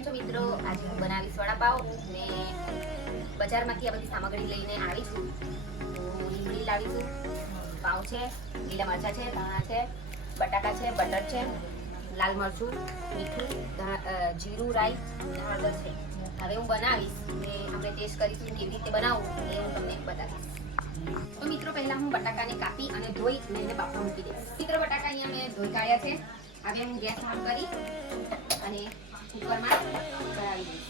કેમ છો મિત્રો? આજે હું બનાવીશ વડાપાવ ને બજારમાંથી આ બધી સામગ્રી લઈને આવી છું. તો લીમડી લાવી છું, પાવ છે, લીલા મરચાં છે, ધાણા છે, બટાકા છે, બટર છે, લાલ મરચું, મીઠું, જીરું, રાઈ અને હળદર છે. હવે હું બનાવીશ ને આપણે ટેસ્ટ કરીશું કેવી રીતે બનાવું એ હું તમને બતાવીશ. તો મિત્રો પહેલા હું બટાકાને કાપી અને ધોઈ એને બાફવા મૂકી દઈશ. મિત્રો બટાકા અહીંયા મેં ધોઈ કાઢ્યા છે. હવે હું ગેસ ઓન કરી અને કુકરમાં ચડાવી દઈશ.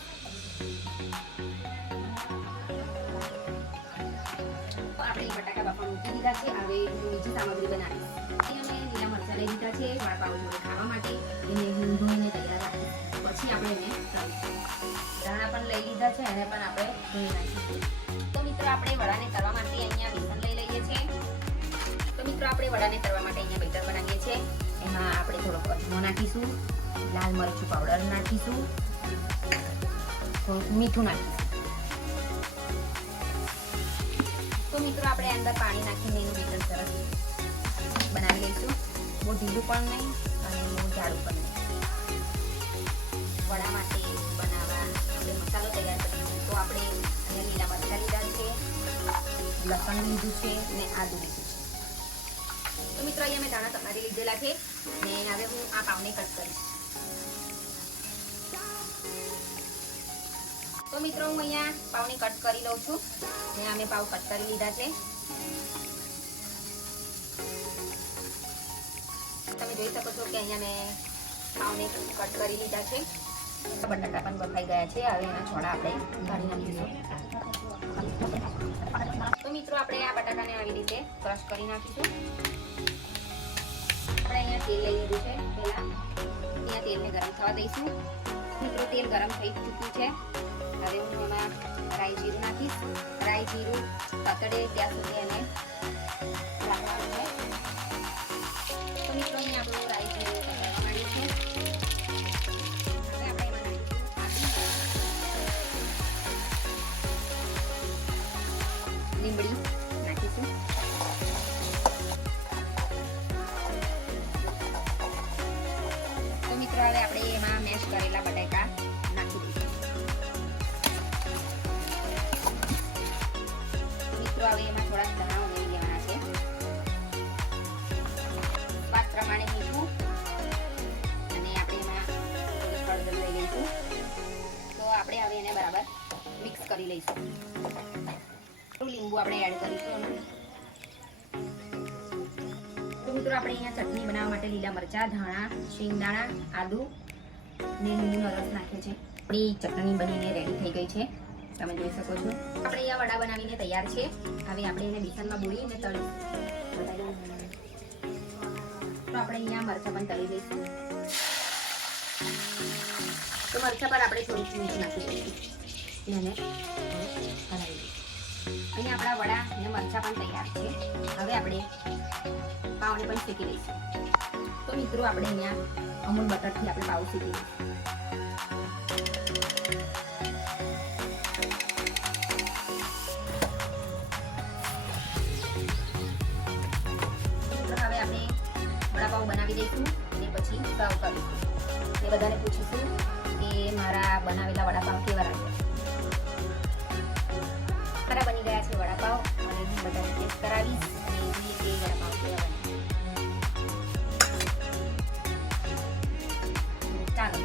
તો આપણે બટાકા બાફવા મૂકી દીધા છે. હવે હું બીજી સામગ્રી બનાવીશ. અહીંયા મેં લીલા મરચાં લઈ લીધા છે વડાપાવ જોડે ખાવા માટે. એને હું ધોઈને તૈયાર રાખીશ. પછી આપણે એને તળીશું. ધાણા પણ લઈ લીધા છે, એને પણ આપણે ધોઈ નાખીશું. તો મિત્રો આપણે વડાને તળવા માટે અહીંયા બેસન લઈ લઈએ છીએ. તો મિત્રો આપણે વડાને તળવા માટે અહીંયા બેટર બનાવીએ છીએ. એમાં આપણે થોડોક અજમો નાખીશું, લાલ મરચું પાવડર નાખીશું, થોડુંક મીઠું નાખીશું. તો મિત્રો આપણે અંદર પાણી નાખીને એનું બેટર સરસ બનાવી લઈશું. બહુ ઢીલું પણ નહીં અને બહુ જાડું પણ નહીં. વડા માટે બનાવવા આપણે મસાલો તૈયાર કરીશું. તો આપણે અહીંયા લીલા મરચાં લીધા છે, લસણ લીધું છે ને આદુ લીધું છે. તો મિત્રો અહીંયા મેં ધાણા તમારી લીધેલા છે ને હવે હું આ પાવને કટ કરીશ. તો મિત્રો હું અહીંયા પાવને કટ કરી લઉં છું ને અમે પાવ કટ કરી લીધા છે. તમે જોઈ શકો છો કે અહીંયા મેં પાવને કટ કરી લીધા છે. બટાકા પણ બફાઈ ગયા છે. હવે એના છોડા આપણે કાઢી નાખીશું. તો મિત્રો આપણે આ બટાકાને આવી રીતે ક્રશ કરી નાખીશું. આપણે અહીંયા તેલ લઈ લીધું છે. પહેલા અહીંયા તેલને ગરમ થવા દઈશું. મિત્રો તેલ ગરમ થઈ ચૂક્યું છે. હવે હું એમાં રાઈ જીરું નાખીશ. રાઈ જીરું તતડે ત્યાં સુધી એને રાખવાનું છે. તો મિત્રો અહીંયા આપણું રાઈ જીરું તતડવા માંડ્યું છે. હવે આપણે એમાં નાખીશું લીમડી નાખીશું. તો મિત્રો હવે આપણે એમાં મેશ કરેલા બટાકા નાખી દઈશું. મિત્રો હવે એમાં થોડાક ધાણા ઉમેરી દેવાના છે. સ્વાદ પ્રમાણે મીઠું અને આપણે એમાં થોડી હળદર લઈ લઈશું. તો આપણે હવે એને બરાબર મિક્સ કરી લઈશું. લીંબુ આપણે એડ કરીશું. તો મિત્રો આપણે અહીંયા ચટણી બનાવવા માટે લીલા મરચાં, ધાણા, શિંગદાણા, આદુ ને લીંબુનો રસ નાખ્યો છે. આપણી ચટણી બનીને રેડી થઈ ગઈ છે. તમે જોઈ શકો છો. આપણે અહીંયા વડા બનાવીને તૈયાર છે. હવે આપણે એને બેસનમાં બોળીને તળીશું. તો આપણે અહીંયા મરચાં પણ તળી દઈશું. તો મરચાં પર આપણે થોડીક મીઠું નાખી દઈશું. એને હલાવી દઈશું. અહીંયા આપણા વડા અને મરચાં પણ તૈયાર છે. હવે આપણે પાવને પણ શેકી લઈશું. તો મિત્રો આપણે અહીંયા અમૂલ બટરથી આપણે પાવ શેકી લઈશું. હવે આપણે વડાપાવ બનાવી દઈશું અને પછી સર્વ કરીશું. એ બધાને પૂછીશું કે મારા બનાવેલા વડાપાવ કેવા લાગ્યા. સારા બની ગયા છે વડાપાવ અને હું બધાને ટેસ્ટ કરાવીશ અને જોઈએ કે વડાપાવ કેવા બને. ચાલો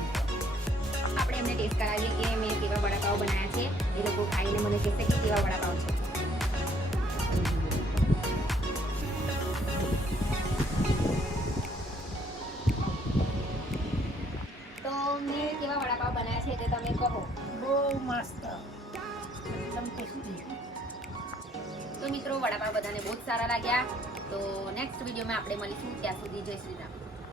આપણે એમને ટેસ્ટ કરાવીએ કે મેં કેવા વડાપાવ બનાવ્યા છે. એ લોકો ખાઈને મને કહેશે કે કેવા વડાપાવ છે. તો મેં કેવા વડાપાવ બનાવ્યા છે તે તમે કહો. બહુ મસ્ત, એકદમ ટેસ્ટી. તો મિત્રો વડાપાવ બધાને બહુ જ સારા લાગ્યા. તો નેક્સ્ટ વિડીયોમાં આપણે મળીશું. ત્યાં સુધી જય શ્રી રામ.